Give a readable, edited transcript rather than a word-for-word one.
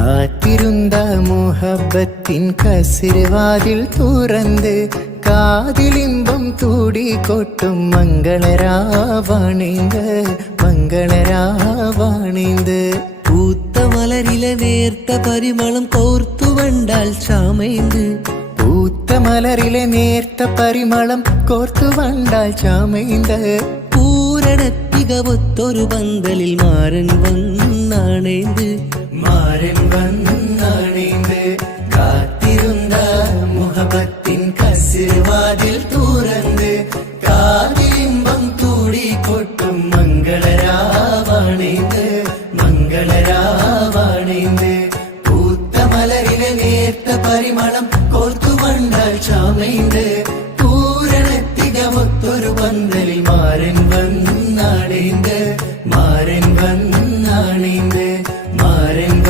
കാത്തിരുന്ന മുഹബത്തിൻ കസിർവാതിൽ തുറന്ന് കാതിലിമ്പം തൂടിക്കൊട്ടും മംഗളരാവാണിന്ത് മംഗളരാവാണിന്ത്. പൂത്ത മലരിലെ നേർത്ത പരിമളം കോർത്തു വണ്ടാൽ ചാമൈന്ത്. പൂത്ത മലരിലെ നേർത്ത പരിമളം കോർത്തു വണ്ടാൽ ചാമൈന്ത്. പൂരണത്തികവൊത്തൊരു പന്തലിൽ മാരൻ വന്നാണേന്ത് മാരൻ വന്നാണേന്ത്. കാത്തിരുന്ന മുഹബത്തിൻ കസിർവാതിൽ തുറന്ന് കാതിലിമ്പം തൂടിക്കൊട്ടും മംഗളരാവാണിന്ത് മംഗളരാവാണിന്ത്. പൂത്ത മലരിലെ നേർത്ത പരിമളം കോർത്തു വണ്ടാൽ ചാമൈന്ത്.